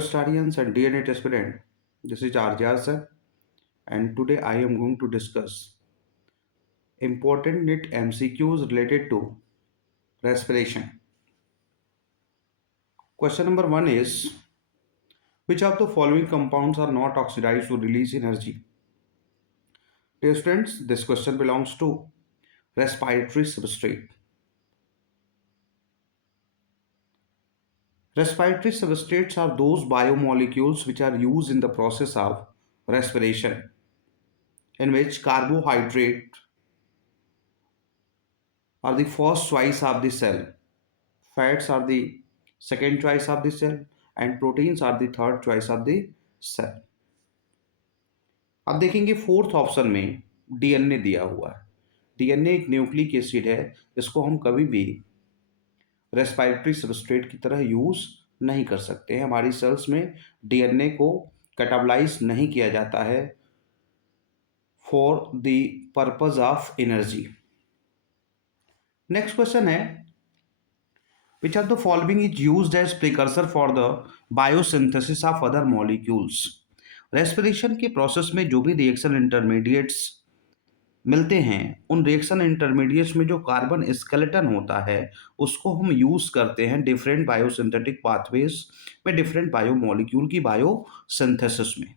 Studians and DNA aspirant. This is RJR sir, and today I am going to discuss important NIT MCQs related to respiration. Question number one is, which of the following compounds are not oxidized to release energy? Dear students, this question belongs to respiratory substrate. Respiratory substrates are those biomolecules which are used in the process of respiration, in which carbohydrate are the first choice of the cell, fats are the second choice of the cell, and proteins are the third choice of the cell. अब देखेंगे fourth option में DNA दिया हुआ है। DNA एक nucleic acid है, इसको हम कभी भी रेस्पिरेटरी सबस्ट्रेट की तरह यूज नहीं कर सकते हैं। हमारी सेल्स में डीएनए को कैटाबलाइज नहीं किया जाता है for the purpose of energy. Next question है, which of the following is used as precursor for the biosynthesis of other molecules? Respiration के प्रोसेस में जो भी रिएक्शन इंटरमीडिएट्स मिलते हैं, उन रिएक्शन इंटरमीडिएट्स में जो कार्बन स्केलेटन होता है उसको हम यूज करते हैं डिफरेंट बायोसिंथेटिक पाथवेज में, डिफरेंट बायोमोलिक्यूल की बायोसिंथेसिस में।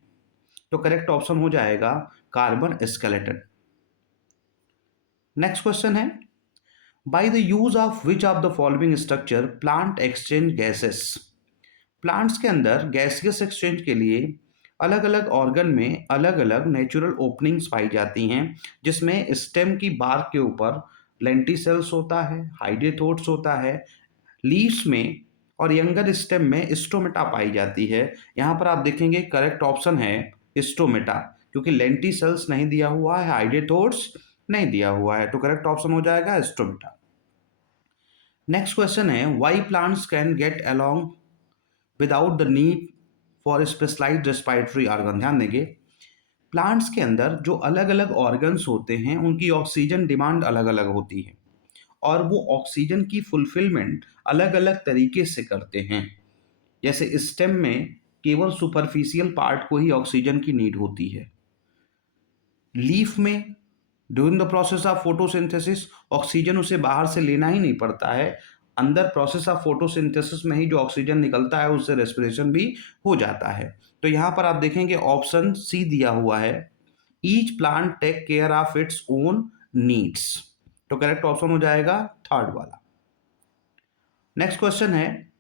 तो करेक्ट ऑप्शन हो जाएगा कार्बन स्केलेटन। नेक्स्ट क्वेश्चन है, by the use of which of the following structure plant exchange gases? Plants के अंदर गैसियस एक्सचेंज के लिए अलग अलग ऑर्गन में अलग अलग नेचुरल ओपनिंग्स पाई जाती हैं, जिसमें स्टेम की बार्क के ऊपर लेंटिसेल्स होता है, हाइडेथोट्स होता है, लीव्स में और यंगर स्टेम में स्टोमेटा पाई जाती है। यहाँ पर आप देखेंगे करेक्ट ऑप्शन है स्टोमेटा, क्योंकि लेंटिसेल्स नहीं दिया हुआ है, हाइडेथोट्स नहीं दिया हुआ है, तो करेक्ट ऑप्शन हो जाएगा स्टोमेटा। नेक्स्ट क्वेश्चन है, why plants can get along without the need for specialised respiratory organ. ध्यान देंगे, प्लांट्स के अंदर जो अलग अलग ऑर्गन्स होते हैं उनकी ऑक्सीजन डिमांड अलग अलग होती है और वो ऑक्सीजन की फुलफिलमेंट अलग अलग तरीके से करते हैं। जैसे स्टेम में केवल सुपरफिशियल पार्ट को ही ऑक्सीजन की नीड होती है, लीफ में during the process of photosynthesis oxygen उसे बाहर से लेना ही नहीं पड़ता है, अंदर प्रोसेस ऑफ फोटोसिंथेसिस में ही जो ऑक्सीजन निकलता है उससे रेस्पिरेशन भी हो जाता है। तो यहाँ पर आप देखेंगे ऑप्शन सी दिया हुआ है, each plant take care of its own needs, तो करेक्ट ऑप्शन हो जाएगा थर्ड वाला। नेक्स्ट क्वेश्चन है,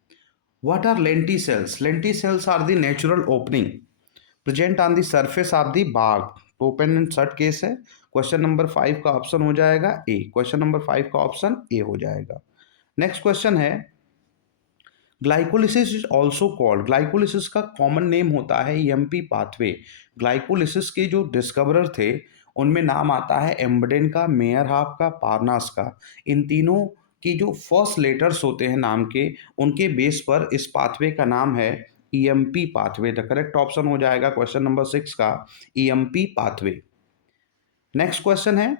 what are lenticels? Lenticels are the natural opening present on the surface of the bark, open and shut case है। Question number 5 का option हो जाएगा ए, question number 5 का ऑप्शन ए हो जाएगा। नेक्स्ट क्वेश्चन है, glycolysis is also called, glycolysis का common name होता है ईएमपी पाथवे। ग्लाइकोलिसिस के जो डिस्कवरर थे उनमें नाम आता है एम्बडेन का, मेयरहाफ का, पार्नास का। इन तीनों की जो फर्स्ट लेटर्स होते हैं नाम के, उनके बेस पर इस पाथवे का नाम है EMP pathway. The correct option हो जाएगा क्वेश्चन नंबर 6 का ईएमपी पाथवे। नेक्स्ट क्वेश्चन है,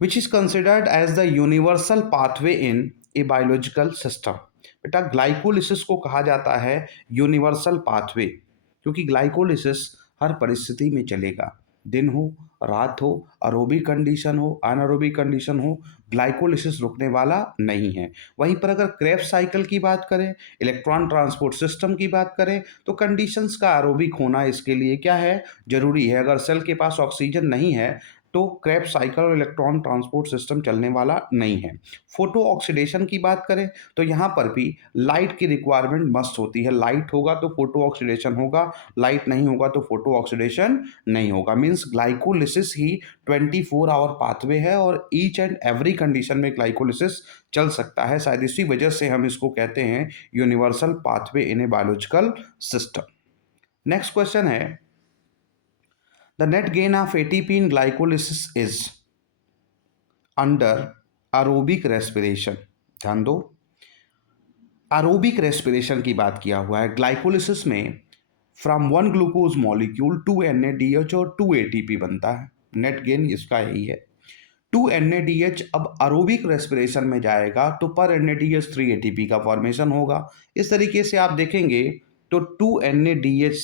which is considered as the universal pathway in a biological system? बेटा ग्लाइकोलिसिस को कहा जाता है यूनिवर्सल पाथवे, क्योंकि ग्लाइकोलिसिस हर परिस्थिति में चलेगा, दिन हो, रात हो, एरोबिक कंडीशन हो, अनएरोबिक कंडीशन हो, ग्लाइकोलिसिस रुकने वाला नहीं है। वहीं पर अगर क्रेब्स साइकिल की बात करें, इलेक्ट्रॉन ट्रांसपोर्ट सिस्टम की बात करें, तो कंडीशंस का एरोबिक होना इसके लिए क्या है, जरूरी है। अगर सेल के पास ऑक्सीजन नहीं है तो क्रेब्स साइकिल और इलेक्ट्रॉन ट्रांसपोर्ट सिस्टम चलने वाला नहीं है। फोटो ऑक्सीडेशन की बात करें तो यहाँ पर भी लाइट की रिक्वायरमेंट मस्ट होती है, लाइट होगा तो फोटो ऑक्सीडेशन होगा, लाइट नहीं होगा तो फोटो ऑक्सीडेशन नहीं होगा। मीन्स ग्लाइकोलिसिस ही 24 आवर पाथवे है और ईच एंड एवरी कंडीशन में ग्लाइकोलिसिस चल सकता है। शायद इसी वजह से हम इसको कहते हैं universal pathway in a biological system. Next question है, the net gain of ATP in glycolysis is under aerobic respiration। ध्यान दो, एरोबिक रेस्पिरेशन की बात किया हुआ है। ग्लाइकोलिसिस में फ्रॉम 1 ग्लूकोज मॉलिक्यूल 2 NADH और 2 ATP बनता है। नेट गेन इसका यही है। 2 NADH अब एरोबिक रेस्पिरेशन में जाएगा तो पर NADH 3 ATP का फॉर्मेशन होगा। इस तरीके से आप देखेंगे तो 2 NADH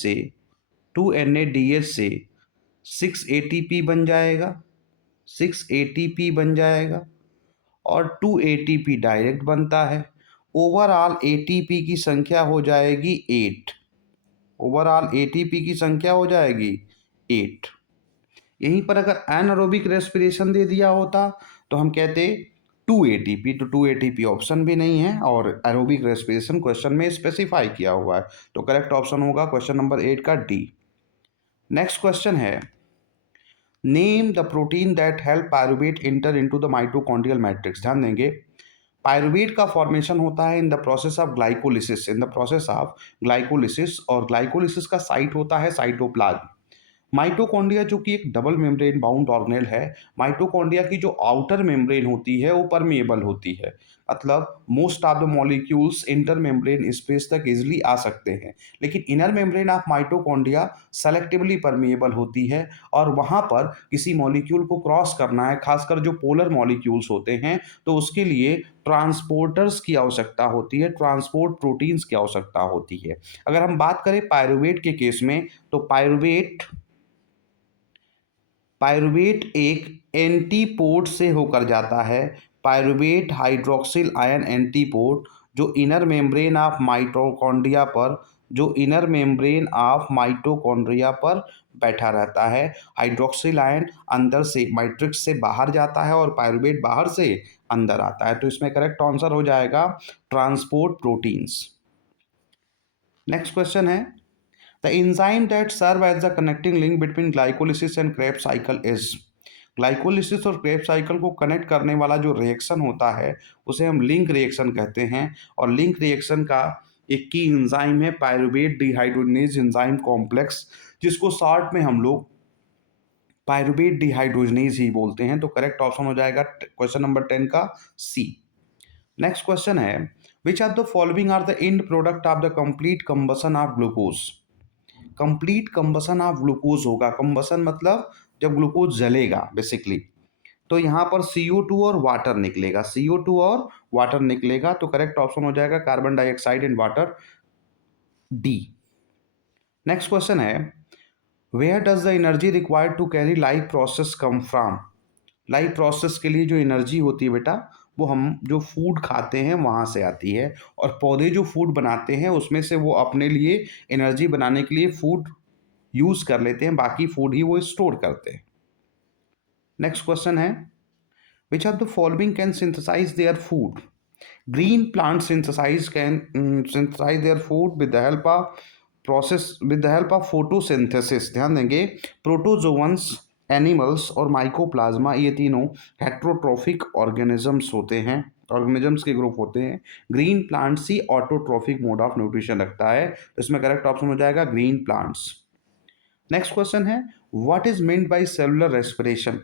से 6 ATP बन जाएगा, 6 ATP बन जाएगा और 2 ATP डायरेक्ट बनता है। ओवरऑल ATP की संख्या हो जाएगी 8। ओवरऑल ATP की संख्या हो जाएगी 8। यहीं पर अगर एनारोबिक रेस्पिरेशन दे दिया होता तो हम कहते 2 ATP, तो 2 ATP ऑप्शन भी नहीं है और एरोबिक रेस्पिरेशन क्वेश्चन में स्पेसिफाई किया हुआ है, तो करेक्ट ऑप्शन होगा क्वेश्चन नंबर 8 का डी। नेक्स्ट क्वेश्चन है, name the protein that help pyruvate inter into the mitochondrial matrix. ध्यान देंगे, पायरुवेट का फॉर्मेशन होता है in the process of glycolysis, in the process of glycolysis, और ग्लाइकोलिसिस का साइट होता है साइटोप्लाज्म। माइटोकॉन्ड्रिया जो कि एक डबल मेम्ब्रेन बाउंड ऑर्गेनेल है, माइटोकॉन्ड्रिया की जो आउटर मेम्ब्रेन होती है वो परमेएबल होती है, मतलब most of the molecules inter membrane space तक इजिली आ सकते हैं, लेकिन inner membrane of mitochondria selectively permeable होती है और वहाँ पर किसी मॉलिक्यूल को क्रॉस करना है, खासकर जो पोलर मॉलिक्यूल्स होते हैं, तो उसके लिए ट्रांसपोर्टर्स की आवश्यकता होती है, ट्रांसपोर्ट प्रोटीन्स की आवश्यकता होती है। अगर हम बात करें पायरुवेट के केस में, तो पायरुवेट एक एंटीपोड से होकर जाता है, पायरुवेट हाइड्रोक्सिल आयन एंटीपोड, जो इनर मेम्ब्रेन ऑफ माइटोकॉन्ड्रिया पर बैठा रहता है। हाइड्रोक्सिल आयन अंदर से मैट्रिक्स से बाहर जाता है और पायरुवेट बाहर से अंदर आता है, तो इसमें करेक्ट आंसर हो जाएगा ट्रांसपोर्ट प्रोटीन्स। नेक्स्ट क्वेश्चन है, the enzyme that serve as the connecting link between glycolysis and Krebs cycle is। Glycolysis और क्रेब्स साइकिल को कनेक्ट करने वाला जो रिएक्शन होता है उसे हम लिंक रिएक्शन कहते हैं, और लिंक रिएक्शन का एक की एंजाइम है पायरुवेट डिहाइड्रोजनेज एंजाइम कॉम्प्लेक्स, जिसको शॉर्ट में हम लोग पायरुवेट डिहाइड्रोजनेज ही बोलते हैं, तो करेक्ट ऑप्शन हो जाएगा क्वेश्चन नंबर 10 का सी। नेक्स्ट क्वेश्चन है, which of the following are the end product of the complete combustion of glucose. Complete combustion of glucose होगा, कंबसन मतलब जब ग्लूकोज जलेगा बेसिकली, तो यहाँ पर CO2 और वाटर निकलेगा, CO2 और वाटर निकलेगा, तो करेक्ट ऑप्शन हो जाएगा carbon dioxide and water, D. Next question है, where does the energy required to carry life process come from. Life process के लिए जो एनर्जी होती है बेटा, वो हम जो फूड खाते हैं वहाँ से आती है, और पौधे जो फूड बनाते हैं उसमें से वो अपने लिए एनर्जी बनाने के लिए फूड यूज़ कर लेते हैं, बाकी फूड ही वो स्टोर करते हैं। नेक्स्ट क्वेश्चन है, which of the following can synthesise their food. Green plant synthesise their food with the help of photosynthesis. ध्यान देंगे, प्रोटोजोवंस, एनिमल्स और माइकोप्लाज्मा, ये तीनों हेट्रोट्रोफिक ऑर्गेनिजम्स होते हैं, ऑर्गेनिजम्स के ग्रुप होते हैं। ग्रीन प्लांट्स ही ऑटोट्रोफिक मोड ऑफ न्यूट्रिशन रखता है, तो इसमें करेक्ट ऑप्शन हो जाएगा ग्रीन प्लांट्स। नेक्स्ट क्वेश्चन है, what is meant by cellular respiration.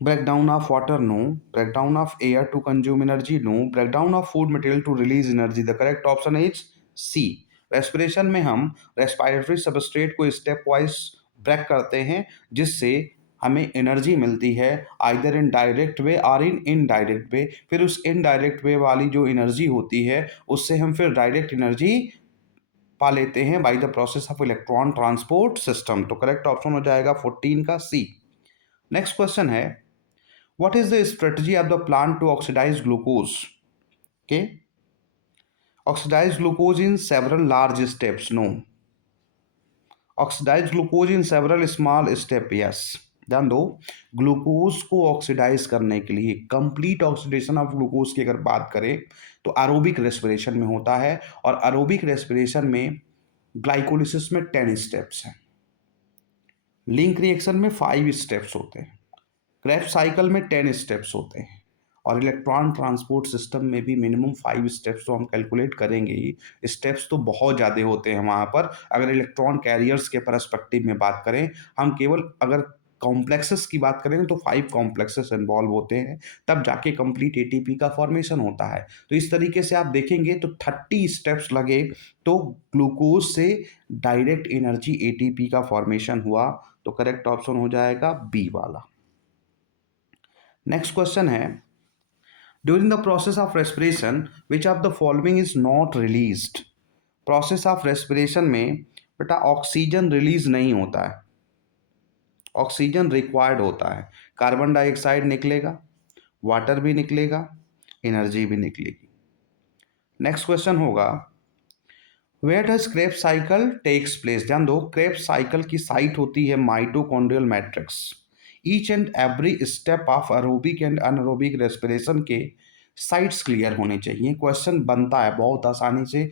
Breakdown of water, no. Breakdown of air to consume energy, no. Breakdown of food material to release energy, the correct option is C. Respiration में हम respiratory substrate को stepwise break करते हैं, जिससे हमें energy मिलती है, either in direct way और इन इनडायरेक्ट वे। फिर उस इनडायरेक्ट वे वाली जो एनर्जी होती है उससे हम फिर डायरेक्ट एनर्जी पा लेते हैं by the process of electron transport system, तो करेक्ट ऑप्शन हो जाएगा 14 का सी। नेक्स्ट क्वेश्चन है, what is the strategy of the plant to oxidise glucose. के oxidise glucose in several large steps, no. Oxidise glucose in several small step, yes. ध्यान दो, glucose को oxidise करने के लिए कंप्लीट ऑक्सीडेशन ऑफ ग्लूकोज की अगर बात करें तो एरोबिक रेस्पिरेशन में होता है, और एरोबिक रेस्पिरेशन में ग्लाइकोलिसिस में 10 स्टेप्स हैं, लिंक रिएक्शन में 5 स्टेप्स होते हैं, क्रेब्स साइकिल में 10 स्टेप्स होते हैं, और इलेक्ट्रॉन ट्रांसपोर्ट सिस्टम में भी मिनिमम 5 स्टेप्स तो हम कैलकुलेट करेंगे ही। स्टेप्स तो बहुत ज़्यादा होते हैं वहाँ पर। अगर इलेक्ट्रॉन कैरियर्स के परस्पेक्टिव में बात करें, हम केवल अगर कॉम्प्लेक्सेस की बात करें तो 5 कॉम्प्लेक्सेस इन्वॉल्व होते हैं, तब जाके कंप्लीट एटीपी का फॉर्मेशन होता है। तो इस तरीके से आप देखेंगे तो 30 स्टेप्स लगे तो ग्लूकोज से डायरेक्ट एनर्जी एटीपी का फॉर्मेशन हुआ, तो करेक्ट ऑप्शन हो जाएगा बी वाला। नेक्स्ट क्वेश्चन है, during the process of respiration which of the following is not released. Process of respiration में बेटा ऑक्सीजन रिलीज नहीं होता है, ऑक्सीजन रिक्वायर्ड होता है। कार्बन डाइऑक्साइड निकलेगा, वाटर भी निकलेगा, एनर्जी भी निकलेगी। नेक्स्ट क्वेश्चन होगा, where does Krebs cycle takes place. ध्यान दो, क्रेब्स साइकिल की साइट होती है mitochondrial matrix. Each and every step of aerobic and anaerobic respiration के साइट्स क्लियर होने चाहिए। क्वेश्चन बनता है बहुत आसानी से,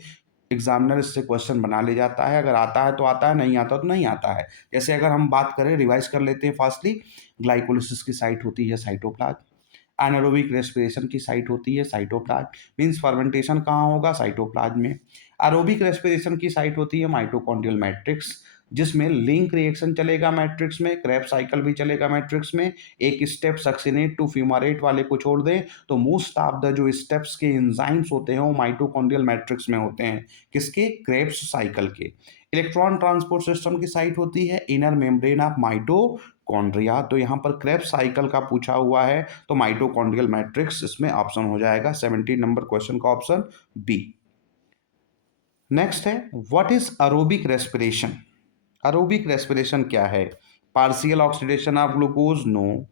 एग्जामिनर इससे क्वेश्चन बना ले जाता है, अगर आता है तो आता है, नहीं आता तो नहीं आता है। जैसे अगर हम बात करें, रिवाइज कर लेते हैं फास्टली, ग्लाइकोलिसिस की साइट होती है साइटोप्लाज्म, एनारोबिक रेस्पिरेशन की साइट होती है साइटोप्लाज्म, मींस फर्मेंटेशन कहाँ होगा, साइटोप्लाज्म में। एरोबिक रेस्पिरेशन की साइट होती है माइटोकॉन्ड्रियल मैट्रिक्स, जिसमें लिंक रिएक्शन चलेगा मैट्रिक्स में, क्रेब्स साइकिल भी चलेगा मैट्रिक्स में। एक स्टेप सक्सिनेट टू फ्यूमारेट वाले को छोड़ दें तो मोस्ट ऑफ द जो स्टेप्स के एंजाइम्स होते हैं वो माइटोकॉन्ड्रियल मैट्रिक्स में होते हैं। किसके, क्रेब्स साइकिल के। इलेक्ट्रॉन ट्रांसपोर्ट सिस्टम की साइट होती है इनर मेम्ब्रेन ऑफ माइटोकॉन्ड्रिया। तो यहाँ पर क्रेब्स साइकिल का पूछा हुआ है तो माइटोकॉन्ड्रियल मैट्रिक्स इसमें ऑप्शन हो जाएगा 17 नंबर क्वेश्चन का ऑप्शन बी। नेक्स्ट है, what is aerobic respiration. Aerobic respiration क्या है, partial oxidation of glucose, no.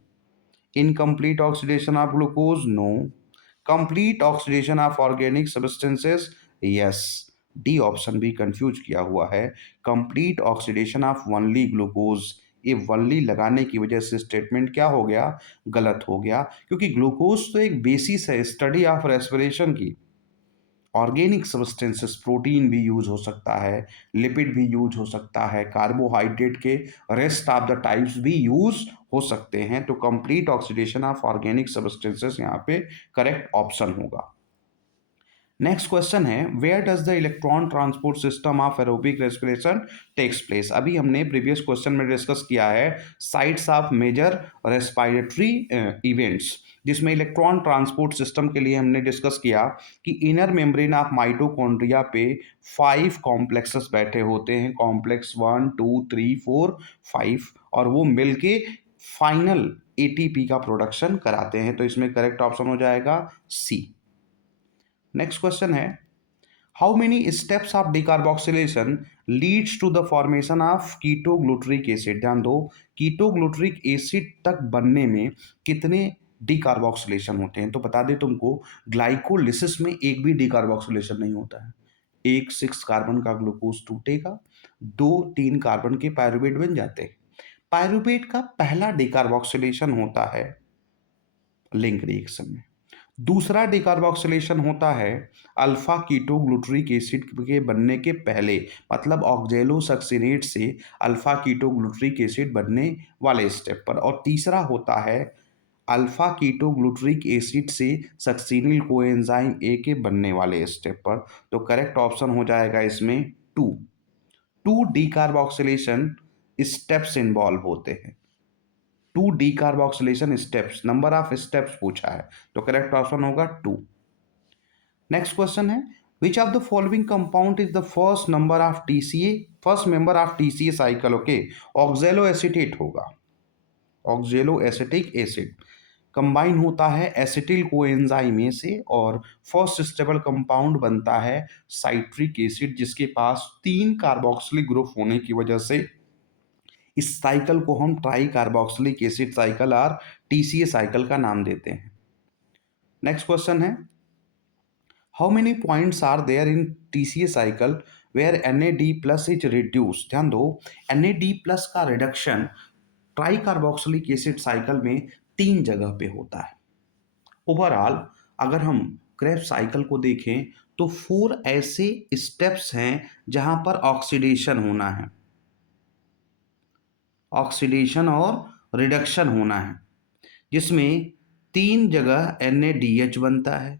Incomplete oxidation of glucose, no. Complete oxidation of organic substances, yes. D option भी confuse किया हुआ है, कंप्लीट ऑक्सीडेशन ऑफ वनली ग्लूकोज। ये वनली लगाने की वजह से स्टेटमेंट क्या हो गया, गलत हो गया, क्योंकि ग्लूकोज तो एक बेसिस है स्टडी ऑफ रेस्पिरेशन की। ऑर्गेनिक सब्सटेंसेस, प्रोटीन भी यूज हो सकता है, लिपिड भी यूज हो सकता है, कार्बोहाइड्रेट के रेस्ट ऑफ द टाइप्स भी यूज हो सकते हैं। तो complete oxidation of organic substances यहाँ पे करेक्ट ऑप्शन होगा। नेक्स्ट क्वेश्चन है, where does the electron transport system of aerobic respiration takes place. अभी हमने प्रीवियस क्वेश्चन में डिस्कस किया है sites of major respiratory events, जिसमें इलेक्ट्रॉन ट्रांसपोर्ट सिस्टम के लिए हमने डिस्कस किया कि इनर मेम्ब्रेन ऑफ माइटोकॉन्ड्रिया पे 5 कॉम्प्लेक्सेस बैठे होते हैं, कॉम्प्लेक्स 1 2 3 4 5, और वो मिलके फाइनल एटीपी का प्रोडक्शन कराते हैं। तो इसमें करेक्ट ऑप्शन हो जाएगा सी। नेक्स्ट क्वेश्चन है, how many steps of decarboxylation leads to the formation of ketoglutaric acid. ध्यान दो, कीटोग्लूटरिक एसिड तक बनने में कितने डिकार्बोक्सिलेशन होते हैं। तो बता दें तुमको, ग्लाइकोलिसिस में एक भी डिकार्बोक्सिलेशन नहीं होता है। एक 6 कार्बन का ग्लूकोज टूटेगा, 2 3 कार्बन के पायरुवेट बन जाते हैं। पायरुवेट का पहला डिकार्बोक्सिलेशन होता है लिंक रिएक्शन में। दूसरा डिकार्बोक्सिलेशन होता है अल्फा कीटोग्लूटरिक एसिड के बनने के पहले, मतलब ऑक्जेलोसक्सिनेट से अल्फा कीटोग्लूटरिक एसिड बनने वाले स्टेप पर। और तीसरा होता है अल्फा कीटोग्लूटरिक एसिड से सक्सिनिल कोएंजाइम ए के बनने वाले स्टेप पर। तो करेक्ट ऑप्शन हो जाएगा इसमें 2। 2 डिकार्बोक्सिलेशन स्टेप्स इन्वॉल्व होते हैं। 2 decarboxylation steps, number of steps पूछा है, तो करेक्ट ऑप्शन होगा 2। नेक्स्ट क्वेश्चन है, which of the following compound is the first number of TCA, first member of TCA cycle. Okay, ऑक्जेलो acetate होगा, ऑक्जेलो एसिटिक एसिड कंबाइन होता है एसिटिल कोएंजाइम ए से, और फर्स्ट स्टेबल कंपाउंड बनता है citric acid, जिसके पास 3 carboxylic group होने की वजह से इस साइकिल को हम ट्राई कार्बोक्सिलिक एसिड साइकिल और टीसीए साइकिल का नाम देते हैं। नेक्स्ट क्वेश्चन है, how many points are there in TCA cycle where NAD+ is reduce. ध्यान दो, NAD+ का reduction tricarboxylic acid cycle में 3 जगह पे होता है। ओवरऑल अगर हम क्रेब्स साइकिल को देखें तो 4 ऐसे स्टेप्स हैं जहां पर ऑक्सीडेशन होना है, ऑक्सीडेशन और रिडक्शन होना है, जिसमें 3 जगह NADH बनता है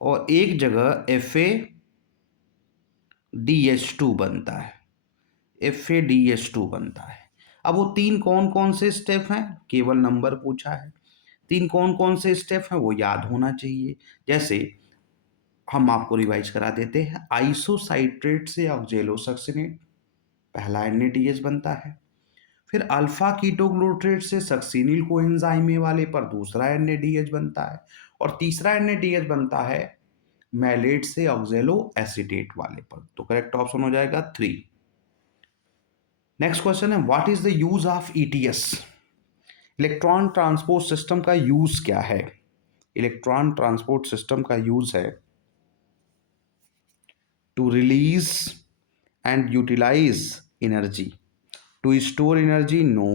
और एक जगह FADH2 बनता है, FADH2 बनता है। अब वो 3 कौन कौन से स्टेप हैं, केवल नंबर पूछा है। 3 कौन कौन से स्टेप हैं वो याद होना चाहिए। जैसे हम आपको रिवाइज करा देते हैं, आइसोसाइट्रेट से ऑक्जेलोसक्सिनेट पहला NADH बनता है, फिर अल्फा कीटोग्लूट्रेट से सक्सिनिल कोएंजाइम ए वाले पर दूसरा NADH बनता है, और तीसरा NADH बनता है मैलेट से ऑक्जेलो एसीटेट वाले पर। तो करेक्ट ऑप्शन हो जाएगा 3। नेक्स्ट क्वेश्चन है what is the use of ETS? Electron transport system का यूज क्या है? इलेक्ट्रॉन ट्रांसपोर्ट सिस्टम का यूज है to release and utilise energy, to store energy no,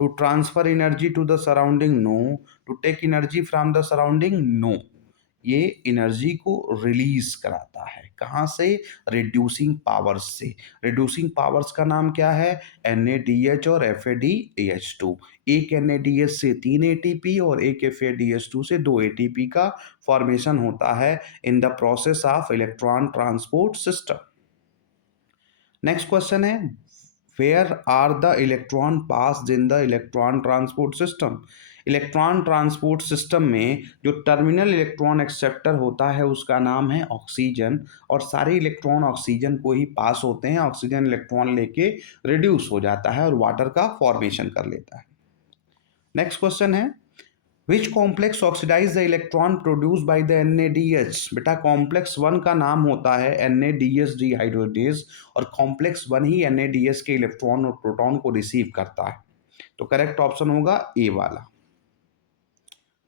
to transfer energy to the surrounding no, to take energy from the surrounding no. ये energy को release कराता है कहाँ से? रिड्यूसिंग पावर्स से। Reducing powers का नाम क्या है? NADH और FADH2। एक NADH से 3 ATP और एक FADH2 से 2 ATP का फॉर्मेशन होता है in the process of electron transport system. Next question है where are the electron passed in the electron transport system? Electron transport system में जो टर्मिनल इलेक्ट्रॉन एक्सेप्टर होता है उसका नाम है ऑक्सीजन, और सारे इलेक्ट्रॉन ऑक्सीजन को ही पास होते हैं। ऑक्सीजन इलेक्ट्रॉन लेके रिड्यूस हो जाता है और वाटर का फॉर्मेशन कर लेता है। नेक्स्ट क्वेश्चन है which complex oxidise the electron produce by the NADH? बेटा कॉम्प्लेक्स 1 का नाम होता है NADH डिहाइड्रोजेज, और कॉम्प्लेक्स 1 ही NADH के इलेक्ट्रॉन और प्रोटॉन को रिसीव करता है। तो करेक्ट ऑप्शन होगा ए वाला।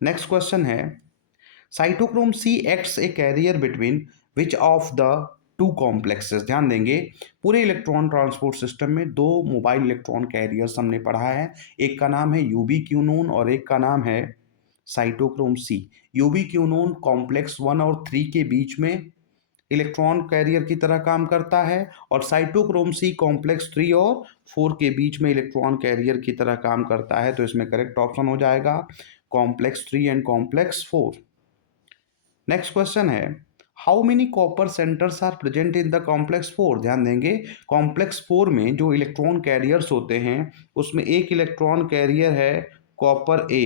नेक्स्ट क्वेश्चन है cytochrome C acts a carrier between which of the two complexes? ध्यान देंगे पूरे इलेक्ट्रॉन ट्रांसपोर्ट सिस्टम में दो मोबाइल इलेक्ट्रॉन कैरियर्स हमने पढ़ा है, एक का नाम है यूबीक्यूनोन और एक का नाम है साइटोक्रोम C। यूबीक्यूनोन कॉम्प्लेक्स 1 और 3 के बीच में इलेक्ट्रॉन कैरियर की तरह काम करता है, और साइटोक्रोम C कॉम्प्लेक्स 3 और 4 के बीच में इलेक्ट्रॉन कैरियर की तरह काम करता है। तो इसमें करेक्ट ऑप्शन हो जाएगा complex 3 and complex 4। Next question है how many copper centres are present in the complex 4? ध्यान देंगे कॉम्प्लेक्स 4 में जो इलेक्ट्रॉन कैरियर्स होते हैं उसमें एक इलेक्ट्रॉन कैरियर है कॉपर A,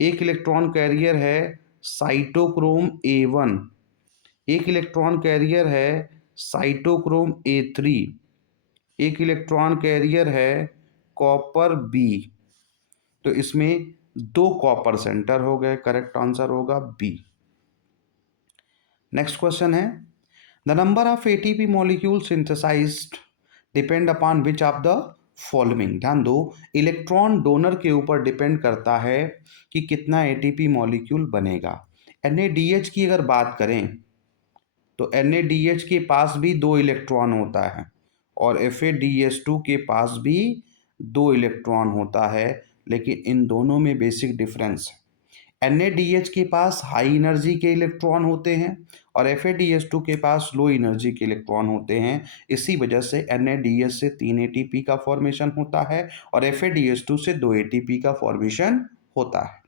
एक इलेक्ट्रॉन कैरियर है साइटोक्रोम A1, एक इलेक्ट्रॉन कैरियर है साइटोक्रोम A3, एक इलेक्ट्रॉन कैरियर है कॉपर B। तो इसमें दो कॉपर सेंटर हो गए, करेक्ट आंसर होगा बी। नेक्स्ट क्वेश्चन है the number of ATP molecule synthesised depend upon which of the following? ध्यान दो इलेक्ट्रॉन डोनर के ऊपर डिपेंड करता है कि कितना ATP मॉलिक्यूल बनेगा। NADH की अगर बात करें तो NADH के पास भी दो इलेक्ट्रॉन होता है और FADH2 के पास भी दो इलेक्ट्रॉन होता है, लेकिन इन दोनों में बेसिक डिफरेंस है। NADH के पास हाई एनर्जी के इलेक्ट्रॉन होते हैं और FADH2 के पास लो एनर्जी के इलेक्ट्रॉन होते हैं। इसी वजह से NADH से 3 ATP का फॉर्मेशन होता है और FADH2 से 2 ATP का फॉर्मेशन होता है।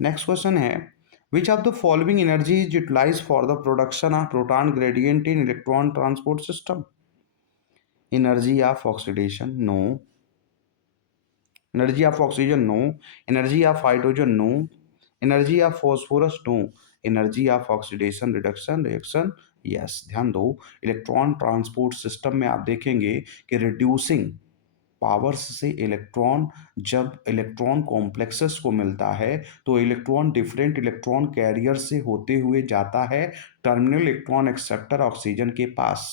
नेक्स्ट क्वेश्चन है which of the following energy is utilise for the production of proton gradient in electron transport system? Energy of oxidation no, energy of oxygen no, energy of hydrogen no, energy of phosphorus no, energy of oxidation reduction reaction yes. ध्यान दो electron transport system में आप देखेंगे कि reducing powers से electron जब electron complexes को मिलता है तो इलेक्ट्रॉन डिफरेंट इलेक्ट्रॉन कैरियर से होते हुए जाता है टर्मिनल इलेक्ट्रॉन एक्सेप्टर ऑक्सीजन के पास।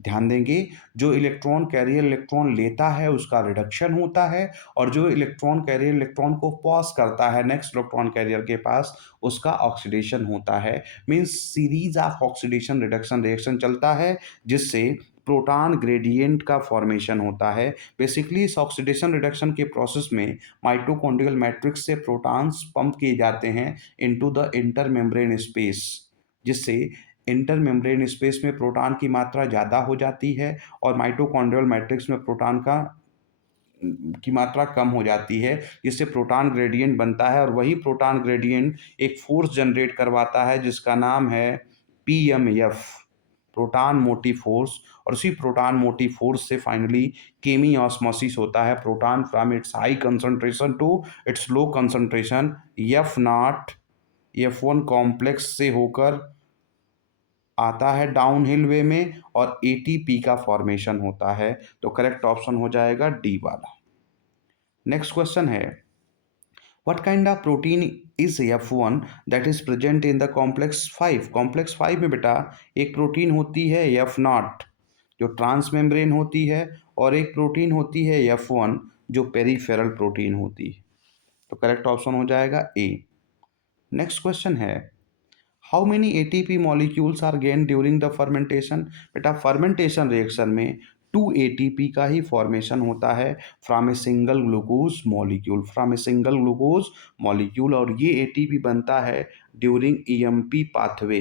ध्यान देंगे जो इलेक्ट्रॉन कैरियर इलेक्ट्रॉन लेता है उसका रिडक्शन होता है, और जो इलेक्ट्रॉन कैरियर इलेक्ट्रॉन को पास करता है नेक्स्ट इलेक्ट्रॉन कैरियर के पास उसका ऑक्सीडेशन होता है। Means series of oxidation reduction reaction चलता है जिससे प्रोटॉन ग्रेडियंट का फॉर्मेशन होता है। बेसिकली इस ऑक्सीडेशन रिडक्शन के प्रोसेस में माइटोकॉन्ड्रियल मैट्रिक्स से प्रोटॉन्स पंप किए जाते हैं into the inter membrane space, जिससे इंटर मेम्ब्रेन स्पेस में प्रोटॉन की मात्रा ज़्यादा हो जाती है और माइटोकॉन्ड्रियल मैट्रिक्स में प्रोटॉन की मात्रा कम हो जाती है, जिससे प्रोटॉन ग्रेडियंट बनता है और वही प्रोटॉन ग्रेडियंट एक फोर्स जनरेट करवाता है जिसका नाम है PMF, प्रोटॉन मोटिव फोर्स। और उसी प्रोटॉन मोटिव फोर्स से फाइनली केमी ऑस्मोसिस होता है proton from its high concentration to its low concentration F0 F1 complex से होकर आता है डाउनहिल वे में और ATP का फॉर्मेशन होता है। तो करेक्ट ऑप्शन हो जाएगा डी वाला। नेक्स्ट क्वेश्चन है What kind of protein is F1 that is present in the complex 5? Complex 5 में बेटा एक प्रोटीन होती है F0 जो ट्रांस मेम्ब्रेन होती है, और एक प्रोटीन होती है F1 जो पेरीफेरल प्रोटीन होती है। तो करेक्ट ऑप्शन हो जाएगा ए। नेक्स्ट क्वेश्चन है, how many ATP molecules are gain during the fermentation? बेटा फर्मेंटेशन रिएक्शन में 2 एटीपी का ही फॉर्मेशन होता है from a single glucose molecule, और ये एटीपी बनता है during EMP pathway,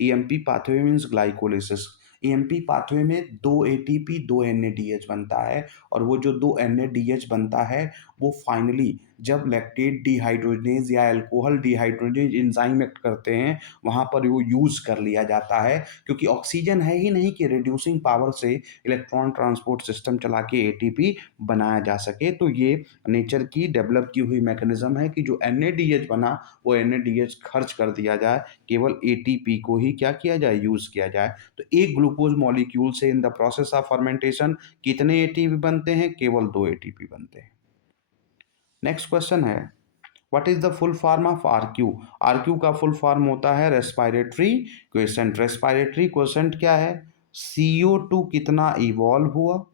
EMP pathway means glycolysis. EMP pathway में 2 एटीपी 2 एनएडीएच बनता है, और वो जो 2 एनएडीएच बनता है वो फाइनली जब लैक्टेट डिहाइड्रोजनेज या अल्कोहल डिहाइड्रोजनेज एंजाइम एक्ट करते हैं वहाँ पर वो यूज़ कर लिया जाता है, क्योंकि ऑक्सीजन है ही नहीं कि रिड्यूसिंग पावर से इलेक्ट्रॉन ट्रांसपोर्ट सिस्टम चला के एटीपी बनाया जा सके। तो ये नेचर की डेवलप की हुई मैकेनिज्म है कि जो एनएडीएच बना वो एनएडीएच खर्च कर दिया जाए, केवल एटीपी को ही क्या किया जाए, यूज़ किया जाए। तो एक ग्लूकोज मॉलिक्यूल से इन द प्रोसेस ऑफ फर्मेंटेशन कितने एटीपी बनते हैं? केवल 2 एटीपी बनते हैं। नेक्स्ट क्वेश्चन है, what is the full form of RQ? RQ का फुल फॉर्म होता है रेस्पिरेटरी क्वेसेंट। रेस्पिरेटरी क्वेसेंट क्या है? CO2 कितना इवॉल्व हुआ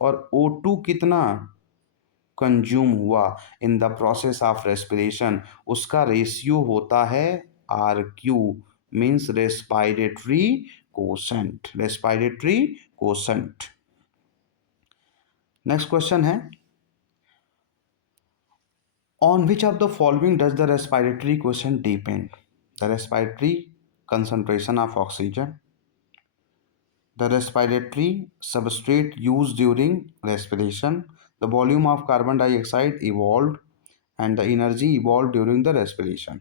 और O2 कितना कंज्यूम हुआ इन द प्रोसेस ऑफ रेस्पिरेशन, उसका रेशियो होता है RQ, means respiratory quotient. Next question है, on which of the following does the respiratory quotient depend? The respiratory concentration of oxygen, the respiratory substrate used during respiration, the volume of carbon dioxide evolved, and the energy evolved during the respiration.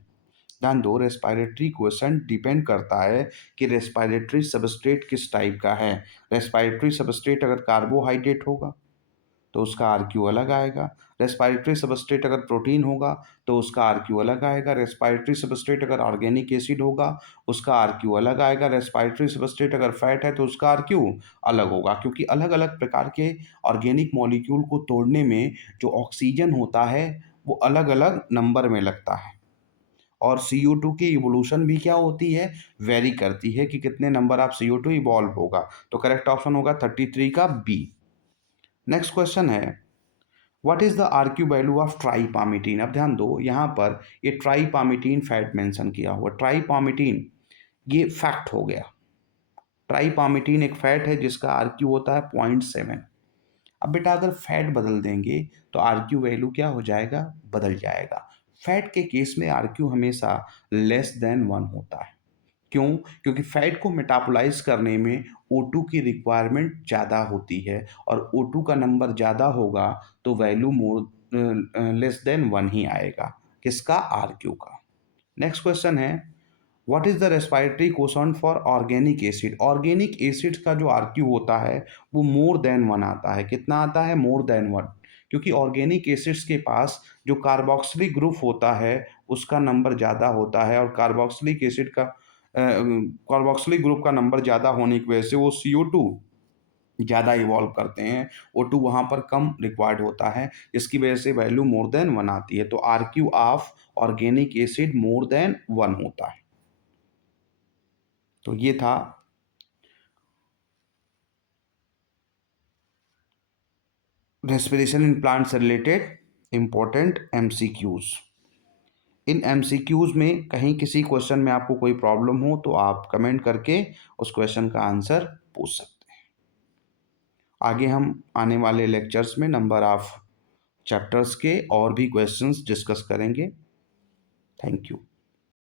ध्यान दो, respiratory question depend करता है कि respiratory substrate किस type का है। Respiratory substrate अगर carbohydrate होगा तो उसका आरक्यू अलग आएगा। रेस्पिरेटरी सबस्ट्रेट अगर प्रोटीन होगा तो उसका आरक्यू अलग आएगा। रेस्पिरेटरी सबस्ट्रेट अगर ऑर्गेनिक एसिड होगा उसका आरक्यू अलग आएगा। रेस्पिरेटरी सबस्ट्रेट अगर फैट है तो उसका आरक्यू अलग होगा, क्योंकि अलग अलग प्रकार के ऑर्गेनिक मॉलिक्यूल को तोड़ने में जो ऑक्सीजन होता है वो अलग अलग नंबर में लगता है, और CO2 की इवोल्यूशन भी क्या होती है, वेरी करती है कि कितने नंबर ऑफ CO2 इवॉल्व होगा। तो करेक्ट ऑप्शन होगा 33 का बी। नेक्स्ट क्वेश्चन है, what is the RQ value of tripalmitin? अब ध्यान दो, यहाँ पर ये ट्राइपामिटीन फैट मेंशन किया हुआ। ट्राइपामिटीन ये फैक्ट हो गया। ट्राइपामिटीन एक फैट है जिसका आरक्यू होता है 0.7। अब बेटा अगर फैट बदल देंगे तो आरक्यू वैल्यू क्या हो जाएगा, बदल जाएगा। फैट के केस में आरक्यू हमेशा लेस देन 1 होता है। क्यों? क्योंकि फैट को मेटाबोलाइज करने में O2 की रिक्वायरमेंट ज़्यादा होती है, और O2 का नंबर ज़्यादा होगा तो वैल्यू लेस देन 1 ही आएगा। किसका? आरक्यू का। नेक्स्ट क्वेश्चन है, what is the respiratory quotient for organic acid? Organic acid का जो आरक्यू होता है वो मोर देन 1 आता है। कितना आता है? More than 1। क्योंकि ऑर्गेनिक एसिड्स के पास जो कार्बोक्सिलिक ग्रुप होता है उसका नंबर ज़्यादा होता है, और कार्बोक्सिलिक एसिड का कार्बोक्सिलिक ग्रुप का नंबर ज़्यादा होने की वजह से वो CO2 ज़्यादा इवॉल्व करते हैं, O2 वहाँ पर कम रिक्वायर्ड होता है, जिसकी वजह से वैल्यू मोर देन 1 आती है। तो RQ of organic acid more than 1 होता है। तो ये था रेस्पिरेशन इन प्लांट से रिलेटेड इंपॉर्टेंट MCQs। इन MCQs में कहीं किसी क्वेश्चन में आपको कोई प्रॉब्लम हो तो आप कमेंट करके उस क्वेश्चन का आंसर पूछ सकते हैं। आगे हम आने वाले लेक्चर्स में नंबर ऑफ चैप्टर्स के और भी क्वेश्चंस डिस्कस करेंगे। Thank you.